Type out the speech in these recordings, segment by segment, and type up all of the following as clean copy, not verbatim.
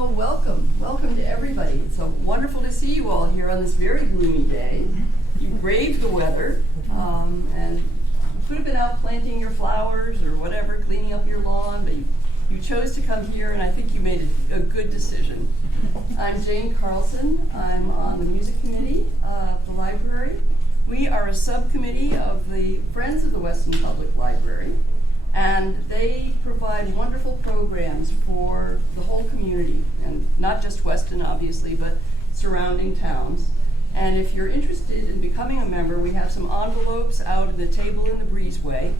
Well, welcome to everybody. It's so wonderful to see you all here on this very gloomy day. You braved the weather, and you could have been out planting your flowers or whatever, cleaning up your lawn, but you chose to come here, and I think you made a good decision. I'm Jane Carlson. I'm on the music committee of the library. We are a subcommittee of the Friends of the Weston Public Library, and they provide wonderful programs for the whole community, and not just Weston, obviously, but surrounding towns. And if you're interested in becoming a member, we have some envelopes out at the table in the breezeway.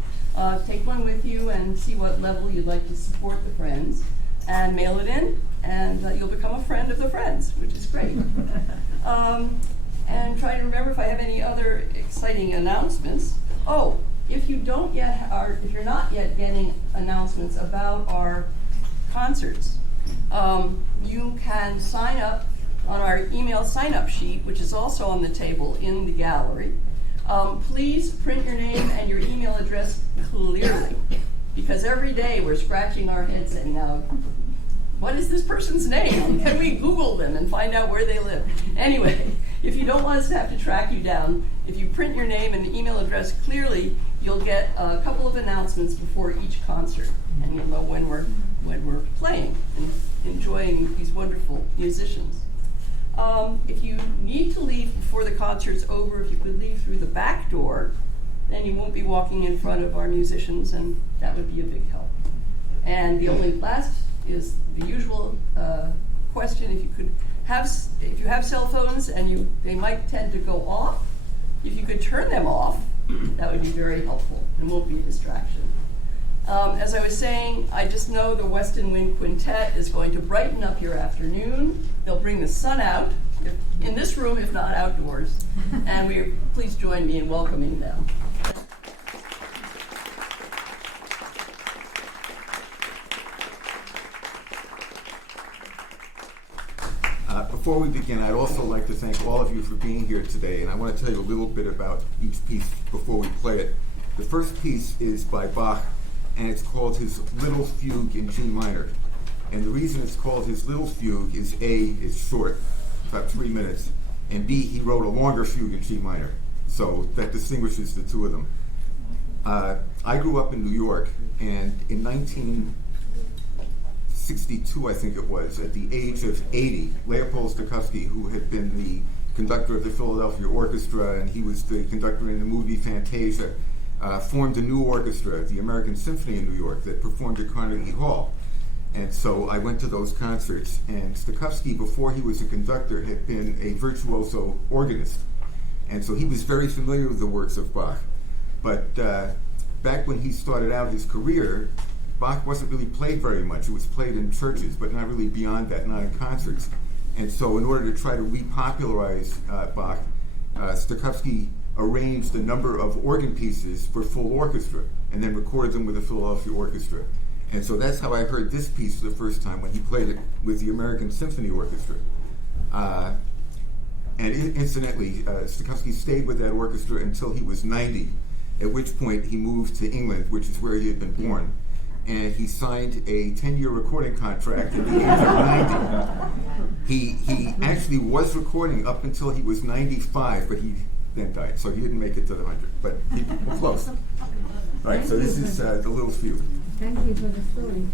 Take one with you and see what level you'd like to support the Friends, and mail it in, and you'll become a friend of the Friends, which is great. And try to remember if I have any other exciting announcements. Oh, if you're not yet getting announcements about our concerts, you can sign up on our email sign-up sheet, which is also on the table in the gallery. Please print your name and your email address clearly, because every day we're scratching our heads saying, now, what is this person's name? Can we Google them and find out where they live? Anyway, if you don't want us to have to track you down, if you print your name and the email address clearly, you'll get a couple of announcements before each concert, and you'll know when we're playing and enjoying these wonderful musicians. If you need to leave before the concert's over, if you could leave through the back door, then you won't be walking in front of our musicians, and that would be a big help. And the only last is the usual question: if you have cell phones and they might tend to go off, if you could turn them off, that would be very helpful and won't be a distraction. As I was saying, I just know the Weston Wind Quintet is going to brighten up your afternoon. They'll bring the sun out, in this room, if not outdoors, and please join me in welcoming them. Before we begin, I'd also like to thank all of you for being here today, and I want to tell you a little bit about each piece before we play it. The first piece is by Bach, and it's called his Little Fugue in G minor. And the reason it's called his Little Fugue is A, it's short, about 3 minutes, and B, he wrote a longer fugue in G minor, so that distinguishes the two of them. I grew up in New York, and in 1962, I think it was, at the age of 80, Leopold Stokowski, who had been the conductor of the Philadelphia Orchestra, and he was the conductor in the movie Fantasia, formed a new orchestra, the American Symphony in New York, that performed at Carnegie Hall. And so I went to those concerts, and Stokowski, before he was a conductor, had been a virtuoso organist. And so he was very familiar with the works of Bach. But back when he started out his career, Bach wasn't really played very much. It was played in churches, but not really beyond that, not in concerts. And so in order to try to repopularize Bach, Stokowski arranged a number of organ pieces for full orchestra and then recorded them with the Philadelphia Orchestra. And so that's how I heard this piece for the first time, when he played it with the American Symphony Orchestra. And incidentally, Stokowski stayed with that orchestra until he was 90, at which point he moved to England, which is where he had been born. And he signed a 10-year recording contract at the age of 90. He actually was recording up until he was 95, but he then died, so he didn't make it to the 100, but he was close. All right, so this is the Little Fugue. Thank you for the story.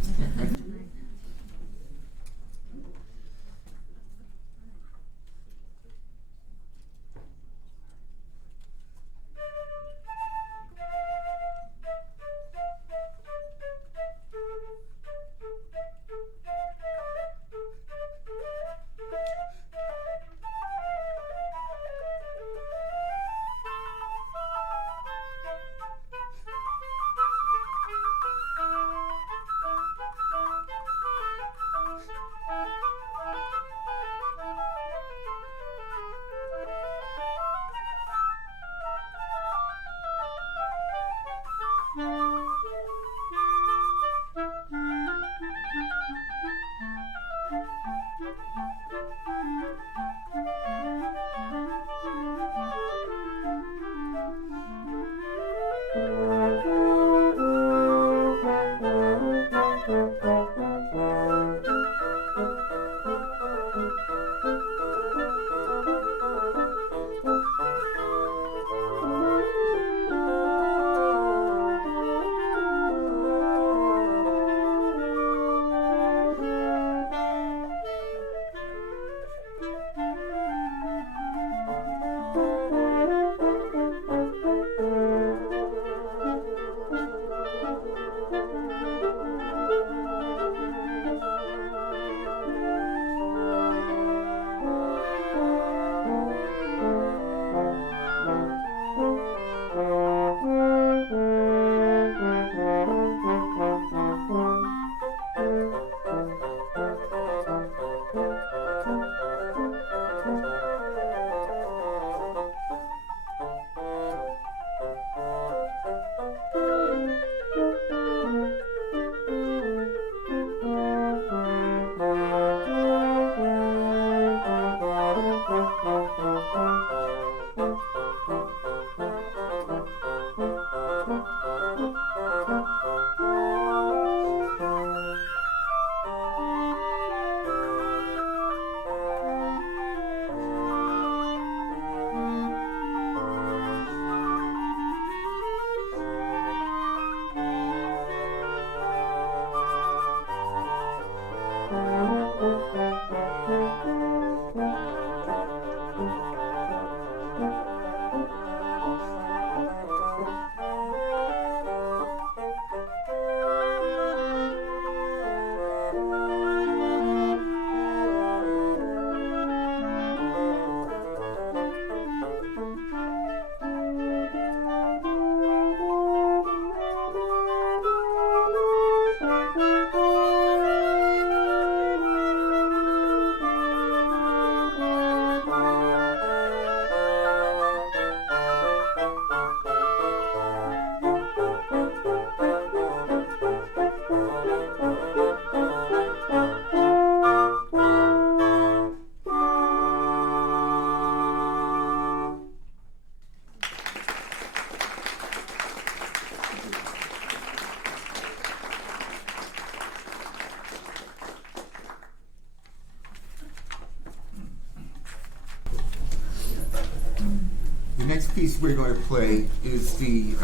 piece we're going to play is the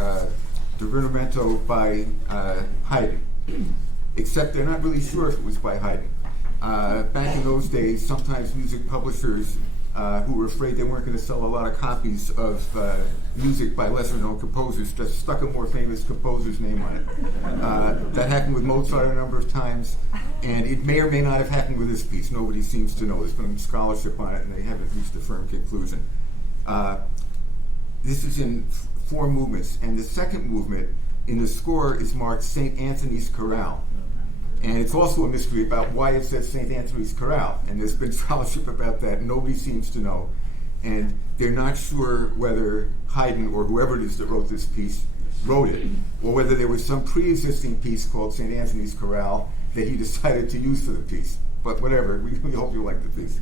Risorgimento by Haydn, except they're not really sure if it was by Haydn. Back in those days, sometimes music publishers who were afraid they weren't going to sell a lot of copies of music by lesser-known composers just stuck a more famous composer's name on it. That happened with Mozart a number of times, and it may or may not have happened with this piece. Nobody seems to know. There's been scholarship on it, and they haven't reached a firm conclusion. This is in 4 movements, and the second movement in the score is marked St. Anthony's Chorale. And it's also a mystery about why it says St. Anthony's Chorale, and there's been scholarship about that. Nobody seems to know. And they're not sure whether Haydn or whoever it is that wrote this piece wrote it, or whether there was some pre-existing piece called St. Anthony's Chorale that he decided to use for the piece. But whatever, we hope you like the piece.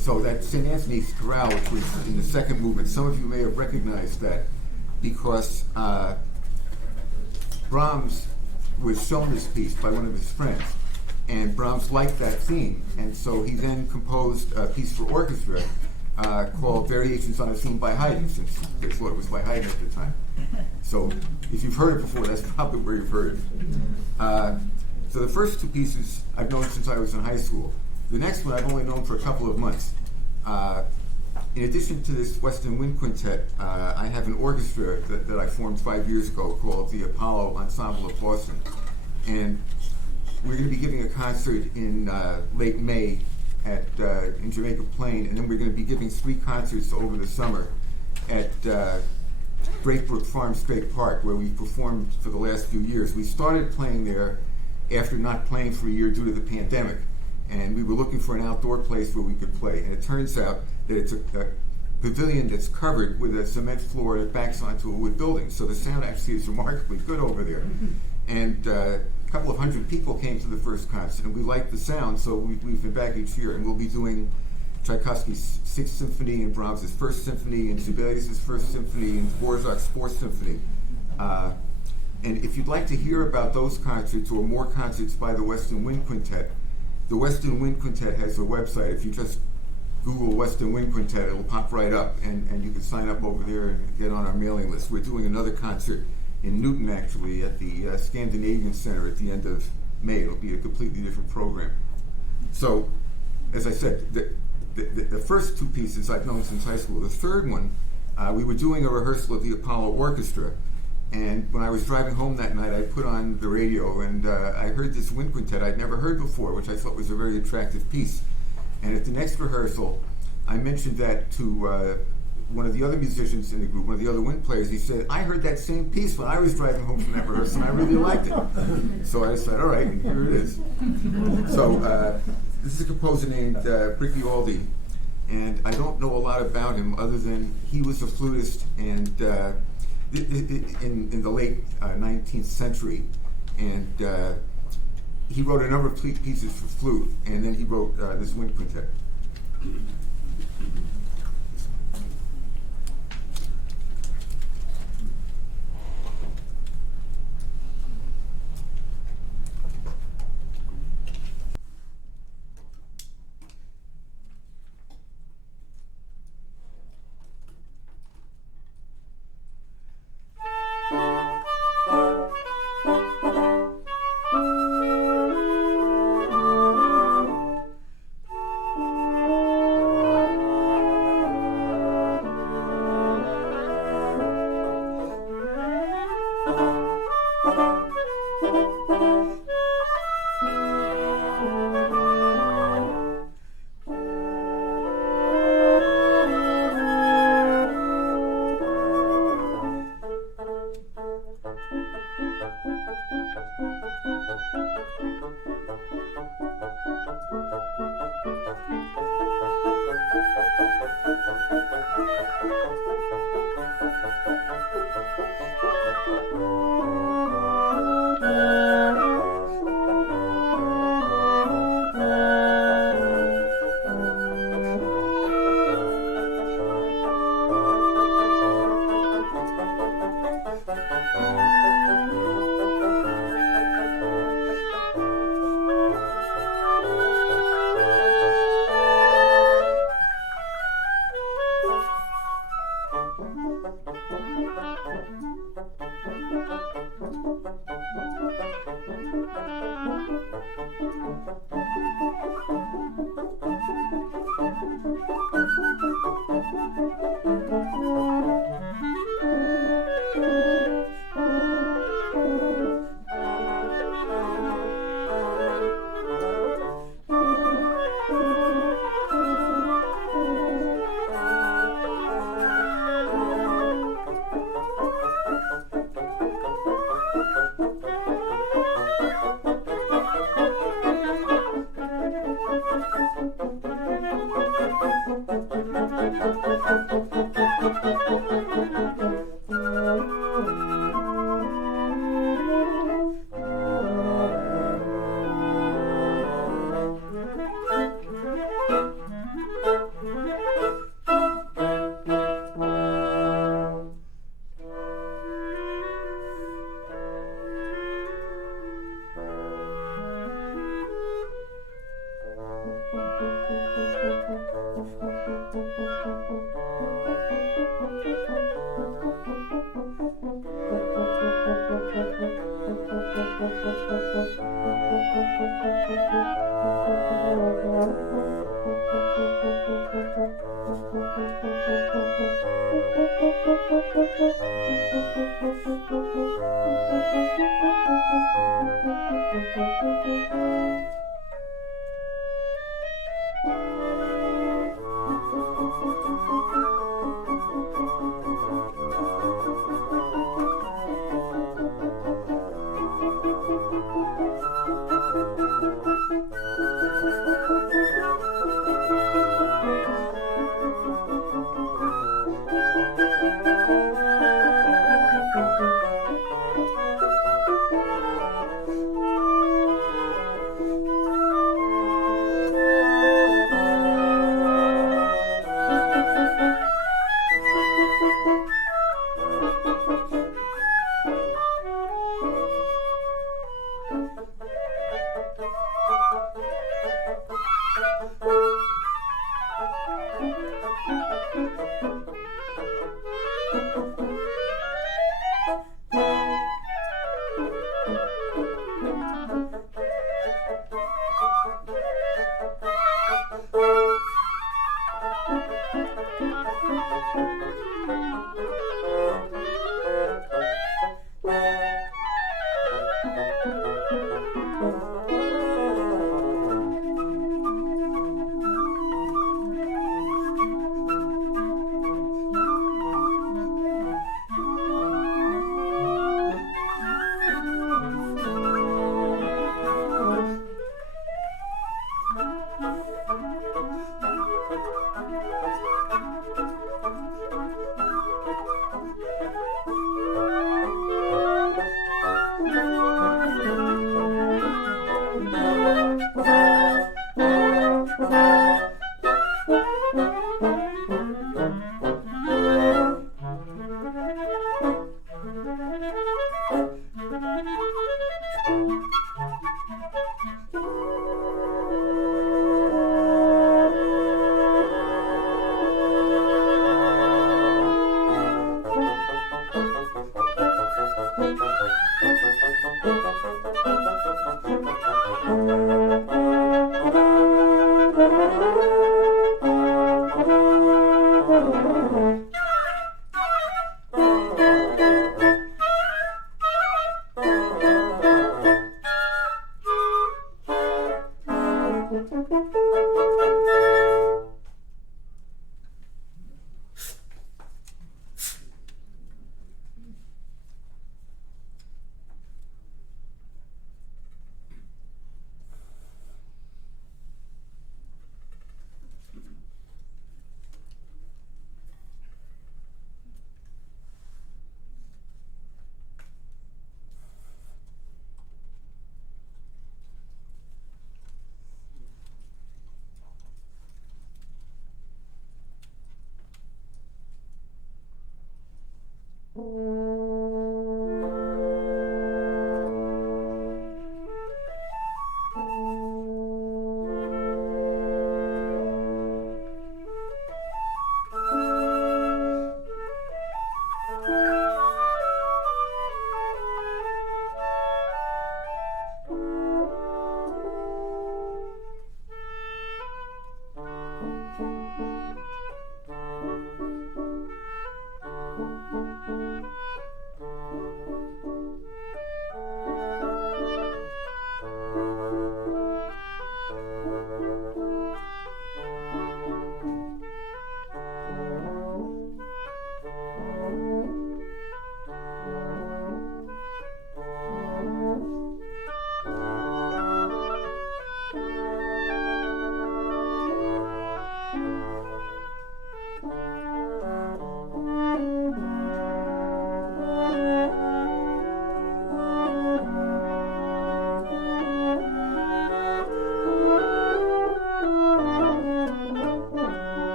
So that St. Anthony's Chorale, which was in the second movement, some of you may have recognized that because Brahms was shown this piece by one of his friends, and Brahms liked that theme, and so he then composed a piece for orchestra called Variations on a Theme by Haydn, since they thought it was by Haydn at the time. So if you've heard it before, that's probably where you've heard it. So the first two pieces I've known since I was in high school. The next one I've only known for a couple of months. In addition to this Weston Wind Quintet, I have an orchestra that I formed 5 years ago called the Apollo Ensemble of Boston. And we're going to be giving a concert in late May in Jamaica Plain, and then we're going to be giving 3 concerts over the summer at Breakbrook Farm State Park, where we've performed for the last few years. We started playing there after not playing for a year due to the pandemic, and we were looking for an outdoor place where we could play. And it turns out that it's a pavilion that's covered with a cement floor that backs onto a wood building, so the sound actually is remarkably good over there. And a couple of hundred people came to the first concert, and we liked the sound, so we've been back each year, and we'll be doing Tchaikovsky's Sixth Symphony and Brahms' First Symphony and Sibelius' First Symphony and Dvorak's Fourth Symphony. And if you'd like to hear about those concerts or more concerts by the Weston Wind Quintet, the Weston Wind Quintet has a website. If you just Google Weston Wind Quintet, it'll pop right up, and you can sign up over there and get on our mailing list. We're doing another concert in Newton, actually, at the Scandinavian Center at the end of May. It'll be a completely different program. So, as I said, the first 2 pieces I've known since high school. The third one, we were doing a rehearsal of the Apollo Orchestra, and when I was driving home that night, I put on the radio, and I heard this wind quintet I'd never heard before, which I thought was a very attractive piece. And at the next rehearsal, I mentioned that to one of the other musicians in the group, one of the other wind players. He said, I heard that same piece when I was driving home from that rehearsal, and I really liked it. So I said, all right, here it is. So this is a composer named Ricky Aldi, and I don't know a lot about him other than he was a flutist and in the late 19th century, and he wrote a number of pieces for flute, and then he wrote this wind quintet.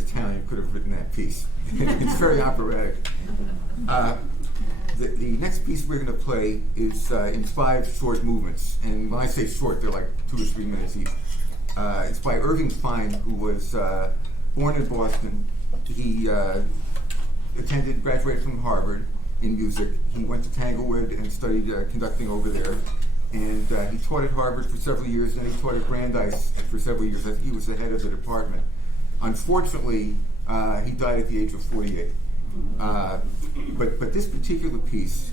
Italian could have written that piece. It's very operatic. The next piece we're going to play is in 5 short movements. And when I say short, they're like 2 or 3 minutes each. It's by Irving Fine, who was born in Boston. He graduated from Harvard in music. He went to Tanglewood and studied conducting over there. And he taught at Harvard for several years, then he taught at Brandeis for several years. I think he was the head of the department. Unfortunately, he died at the age of 48. But this particular piece,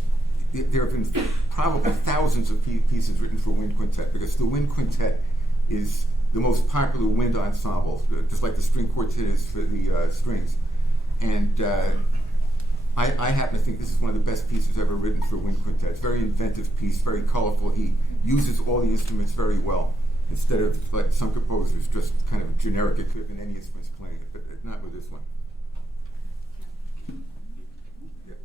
there have been probably thousands of pieces written for wind quintet, because the wind quintet is the most popular wind ensemble, just like the string quartet is for the strings. And I happen to think this is one of the best pieces ever written for wind quintet. It's a very inventive piece, very colorful. He uses all the instruments very well, instead of like some composers just kind of generic equipment, any instruments playing it, but not with this one. Yeah.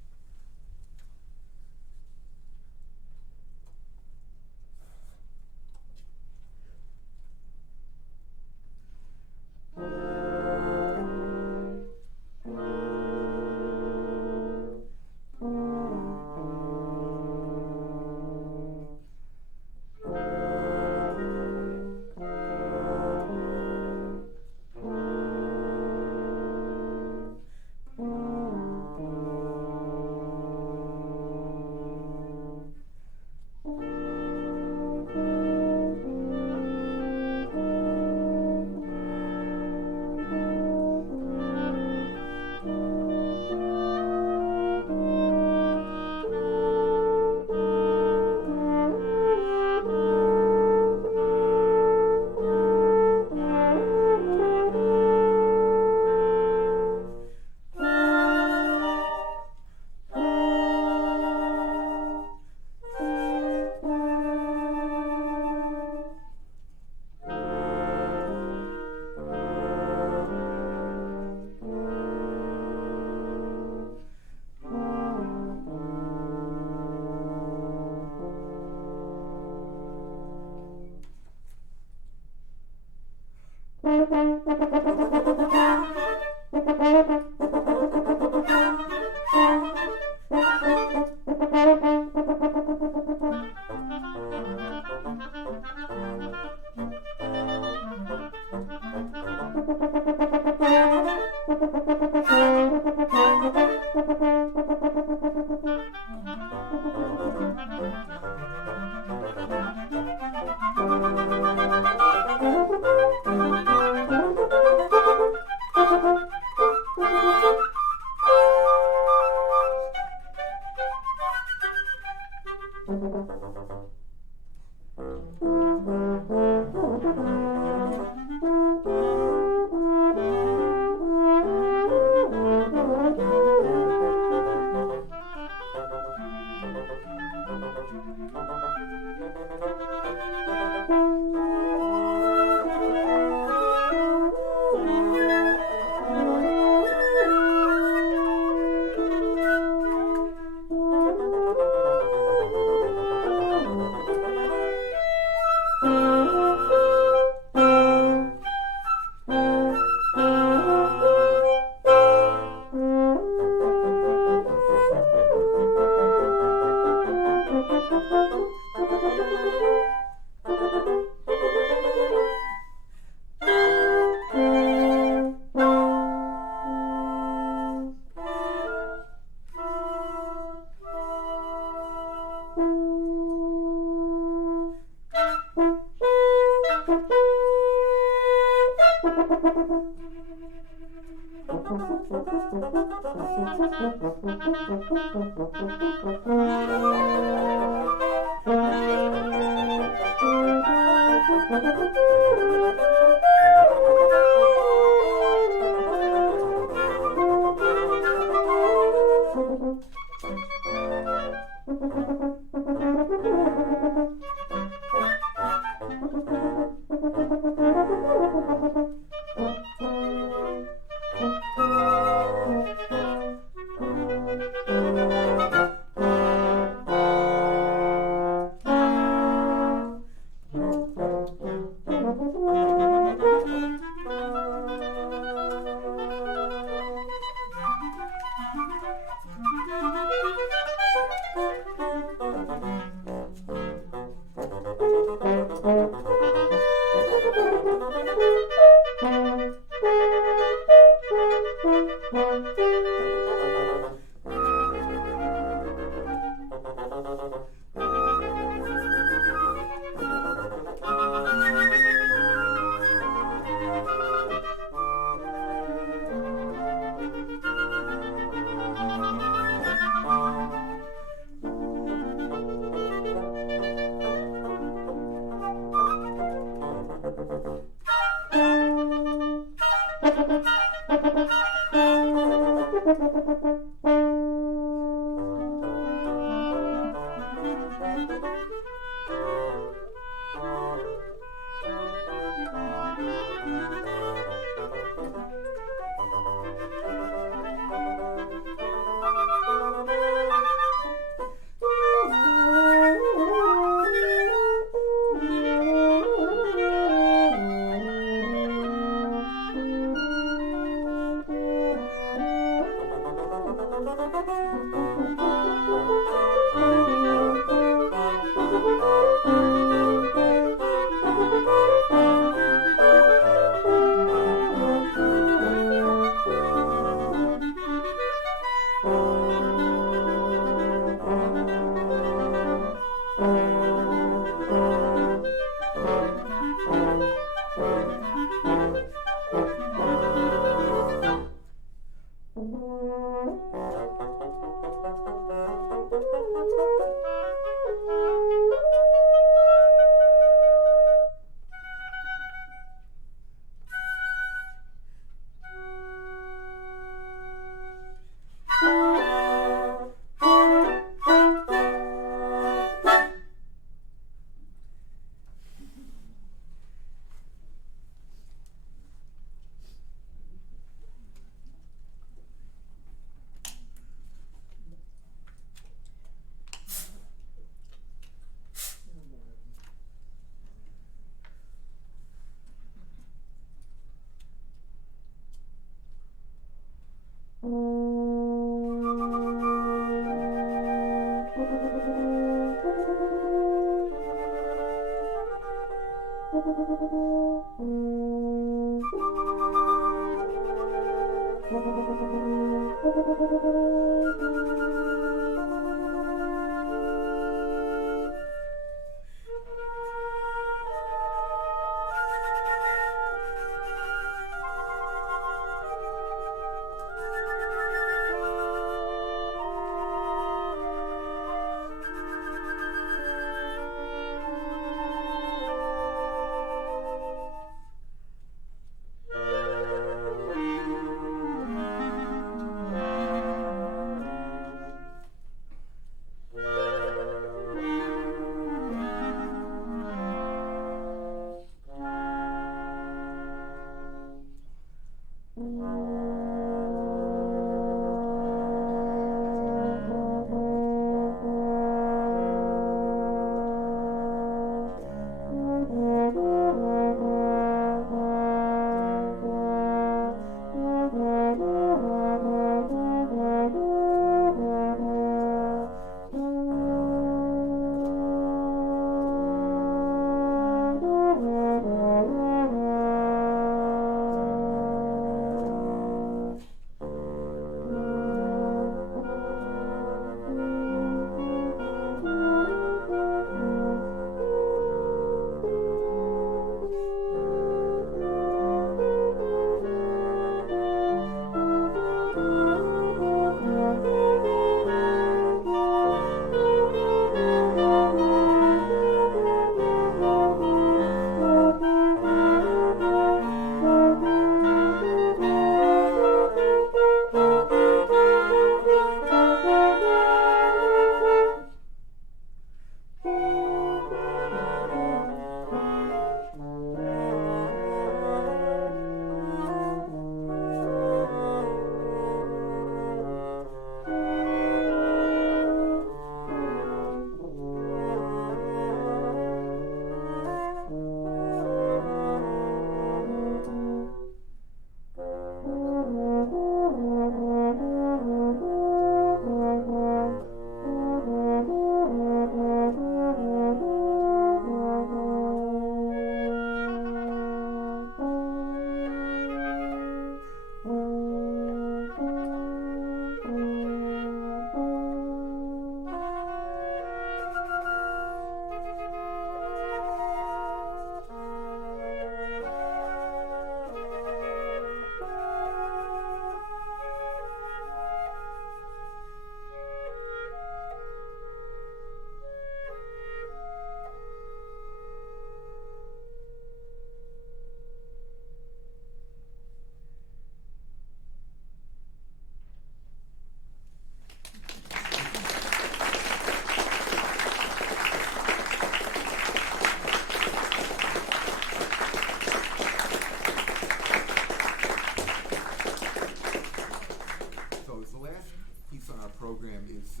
program is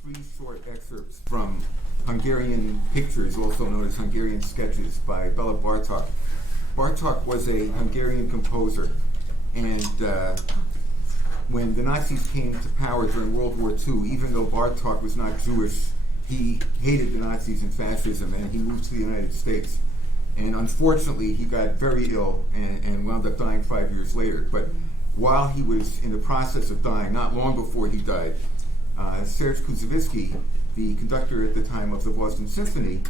three short excerpts from Hungarian Pictures, also known as Hungarian Sketches, by Bela Bartók. Bartók was a Hungarian composer, and when the Nazis came to power during World War II, even though Bartók was not Jewish, he hated the Nazis and fascism, and he moved to the United States. And unfortunately, he got very ill and wound up dying 5 years later. But while he was in the process of dying, not long before he died, Serge Koussevitzky, the conductor at the time of the Boston Symphony,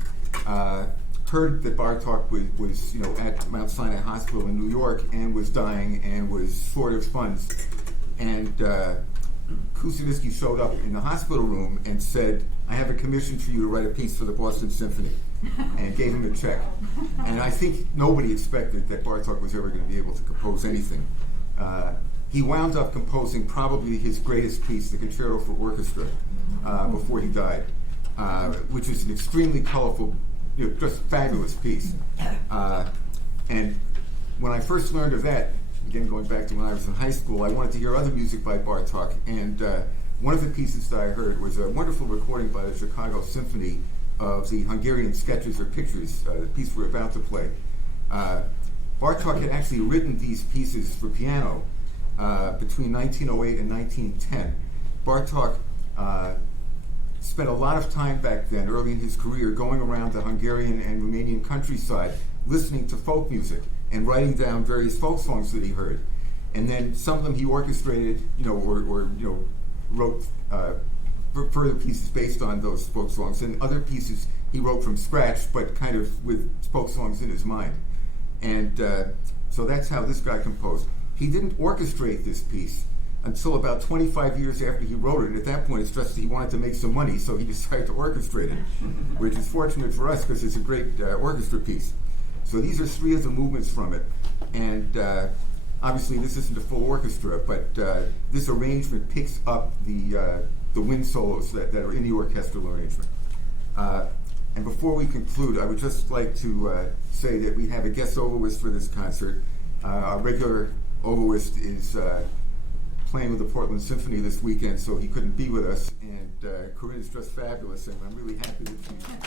heard that Bartók was at Mount Sinai Hospital in New York and was dying and was short of funds. And Koussevitzky showed up in the hospital room and said, "I have a commission for you to write a piece for the Boston Symphony," and gave him a check. And I think nobody expected that Bartók was ever going to be able to compose anything. He wound up composing probably his greatest piece, the Concerto for Orchestra, before he died, which is an extremely colorful, just fabulous piece. And when I first learned of that, again going back to when I was in high school, I wanted to hear other music by Bartók, and one of the pieces that I heard was a wonderful recording by the Chicago Symphony of the Hungarian Sketches or Pictures, the piece we're about to play. Bartók had actually written these pieces for piano between 1908 and 1910. Bartók spent a lot of time back then, early in his career, going around the Hungarian and Romanian countryside, listening to folk music and writing down various folk songs that he heard. And then some of them he orchestrated, or wrote further pieces based on those folk songs, and other pieces he wrote from scratch, but kind of with folk songs in his mind. And so that's how this guy composed. He didn't orchestrate this piece until about 25 years after he wrote it. And at that point, it's just he wanted to make some money, so he decided to orchestrate it, which is fortunate for us because it's a great orchestra piece. So these are three of the movements from it. And obviously, this isn't a full orchestra, but this arrangement picks up the wind solos that are in the orchestral arrangement. And before we conclude, I would just like to say that we have a guest soloist for this concert. Our regular soloist is playing with the Portland Symphony this weekend, so he couldn't be with us. And Corinne is just fabulous, and I'm really happy that she's here.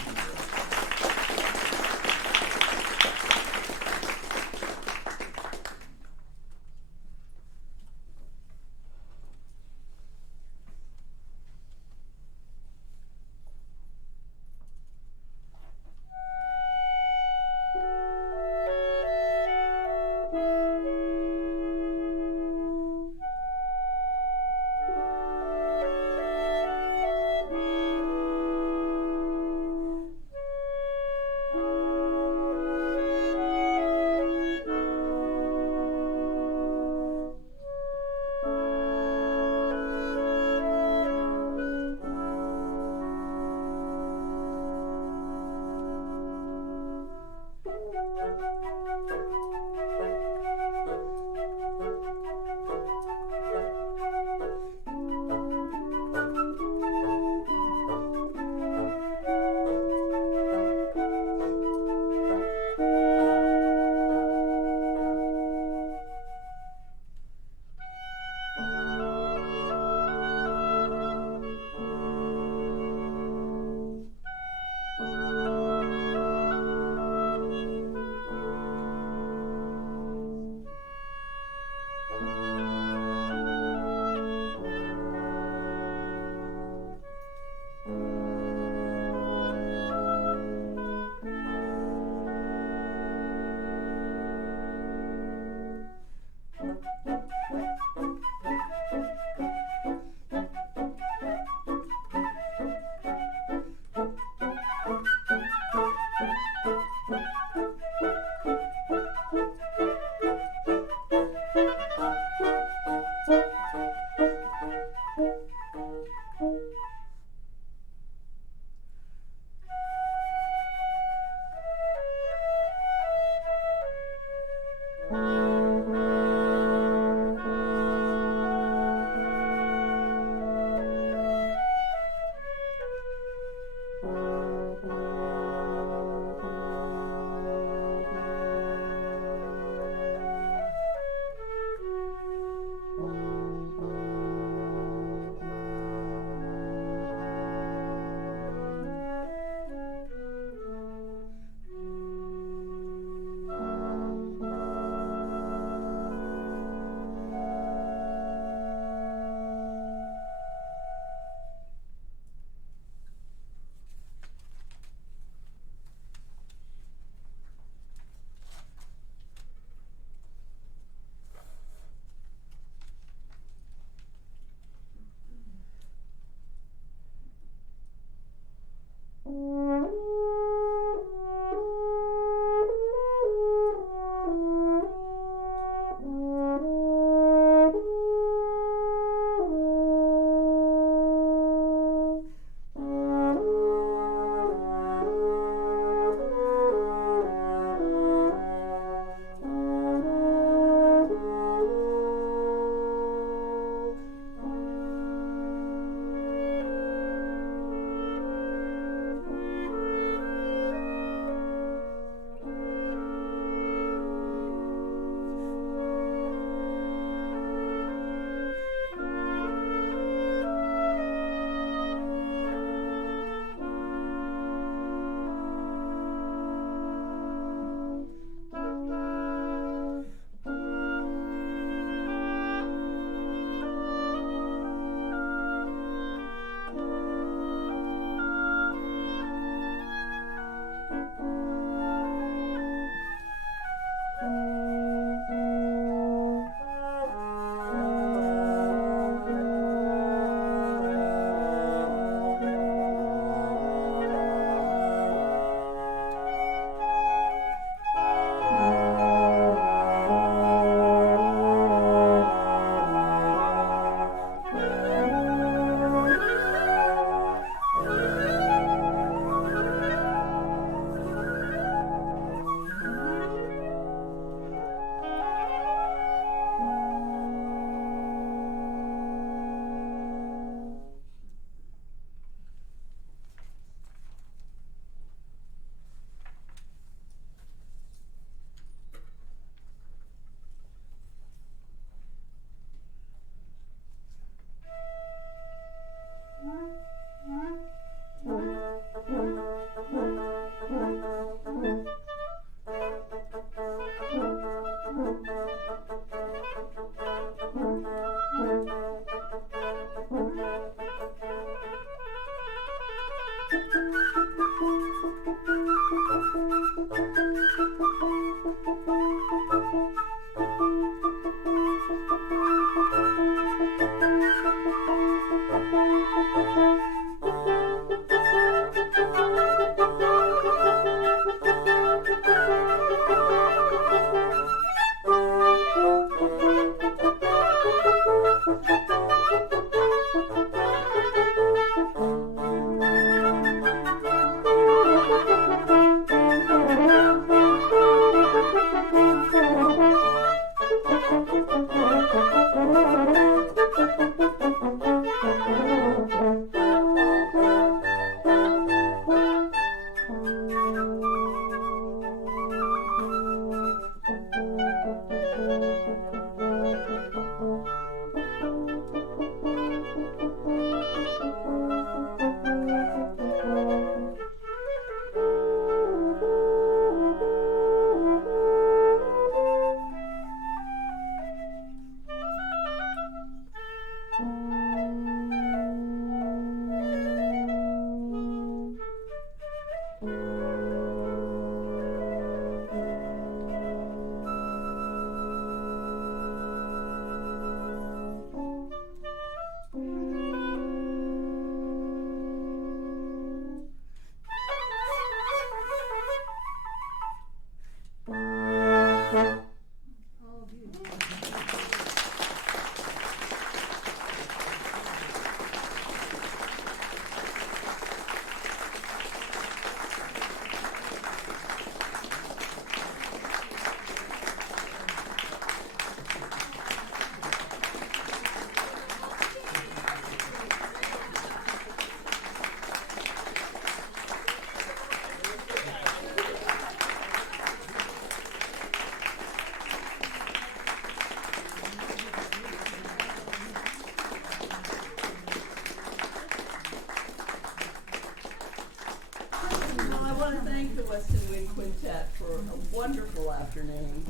want to thank the Weston Quintet for a wonderful afternoon.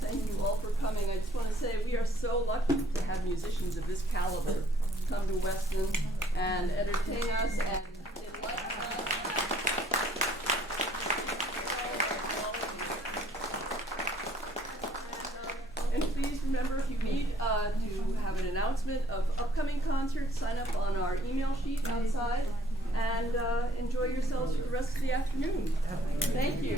Thank you all for coming. I just want to say we are so lucky to have musicians of this caliber come to Weston and entertain us and enlighten us. And please remember, if you need to have an announcement of upcoming concerts, sign up on our email sheet outside. and enjoy yourselves for the rest of the afternoon. Thank you.